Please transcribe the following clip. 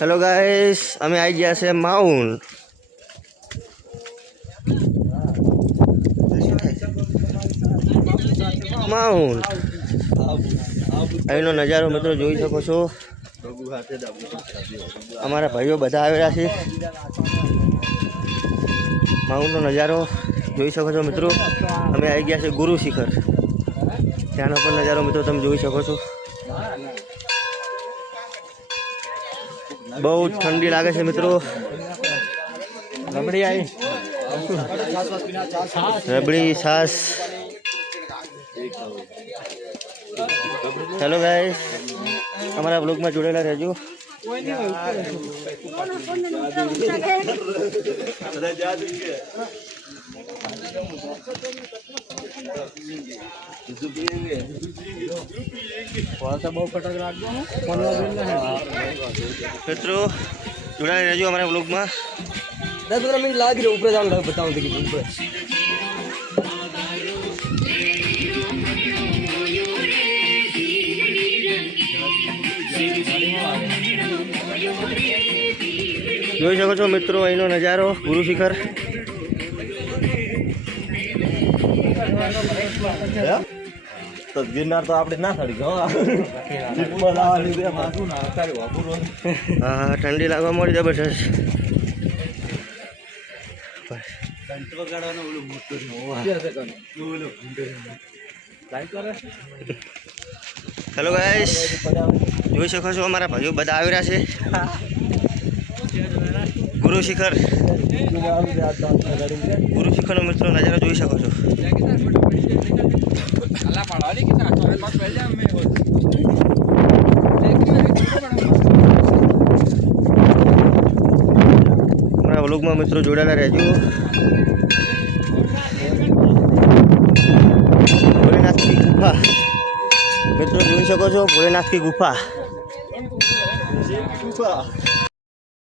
Hello guys, અમે આવી ગયા છે માઉન્ટ। અહીંનો નજારો મિત્રો જોઈ શકો છો। અમારા ભાઈઓ બધા આવેલા છે। માઉન્ટનો નજારો જોઈ શકો છો મિત્રો। અમે આવી ગયા છે ગુરુ શિખર। ત્યાંનો પણ નજારો મિત્રો તમે જોઈ શકો છો। બહુ ઠંડી લાગે છે મિત્રો। રબડી છાસ। હેલો ગાઈસ, અમારા બ્લોગમાં જોડેલા રહેજો। મિત્રો જોડાઈ રહેજો અમારા બ્લોગમાં। 10-15 મિનિટ લાગી રહ્યો, ઉપર જવાનું બતાવું તો કીધું ઉપર। જોઈ શકો છો મિત્રો અહીંનો નજારો ગુરુ શિખર। તો ગિરનાર તો આપણે ના ચડી ગયો। હા, ઠંડી લાગવા મળી જબરજસ્ત। હેલો ગાઈસ, જોઈ શકો છો અમારા ભાઈઓ બધા આવી રહ્યા છે ગુરુ શિખર। ગુરુ શિખરનો મિત્રો નજારો જોઈ શકો છો। અમારા વ્લોગમાં મિત્રો જોડાયેલા રહેજો। ભોલેનાથ की गुफा મિત્રો જોઈ શકો છો। ભોલેનાથ की गुफा।